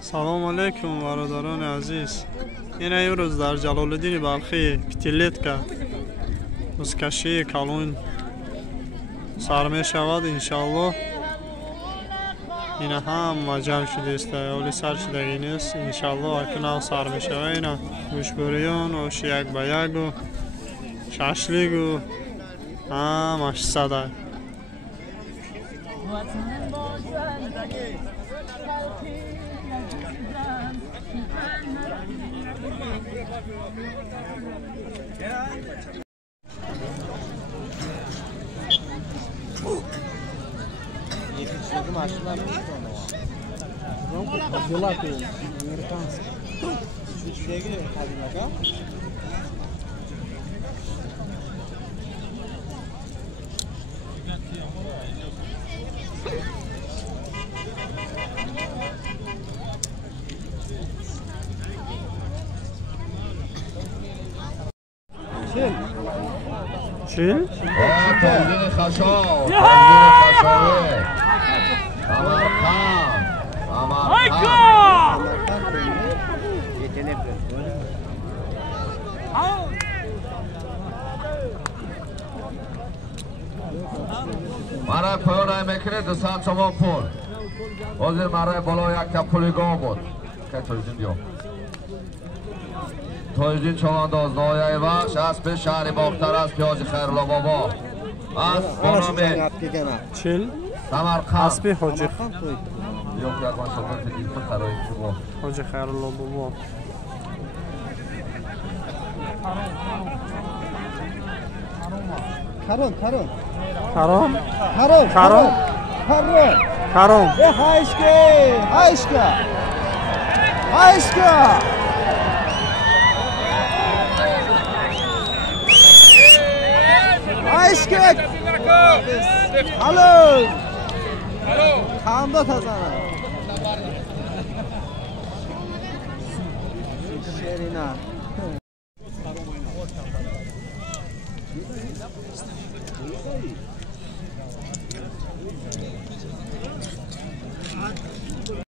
سلام علیکم برادران عزیز. این امروز در جلال‌الدین بلخی پتیلیتکا مسکشی کلون سر می شود انشالله. این هم جمع شده است اولی سر شدگی نیست انشالله. اکنال سر می شود اینا گوشبریان و یک با یک و ششلیک و همش صده. چیل؟ تازین خشاب مرای پایان میکنه 200 تومان پول. حاضر مرای بالا یک تا پولی گام بود که تویزین بیا تویزین چوانداز نایه وقش از به شهر باختر از پیاز خیرالله بابا از بانامه چل سمرقند اسبی حاجی یک یک من شما تدید تو خرایی بابا حاجی خیرالله بابا Karon. کرام Hayşka. Hallo. Tamda tazana. Şerina.